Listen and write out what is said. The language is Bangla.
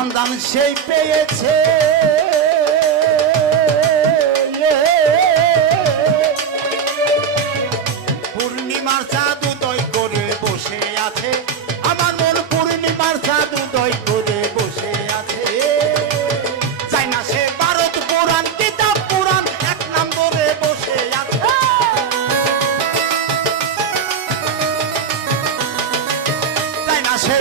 সন্ধান সেই পেয়েছে পূর্ণিমার চাঁদ উদয় করে বসে আছে আমার মন পূর্ণিমার চাঁদ উদয় করে বসে আছে চাই না সে ভারত পুরাণ কিতাব পুরাণ এক নম্বরে বসে আছে চাই না সে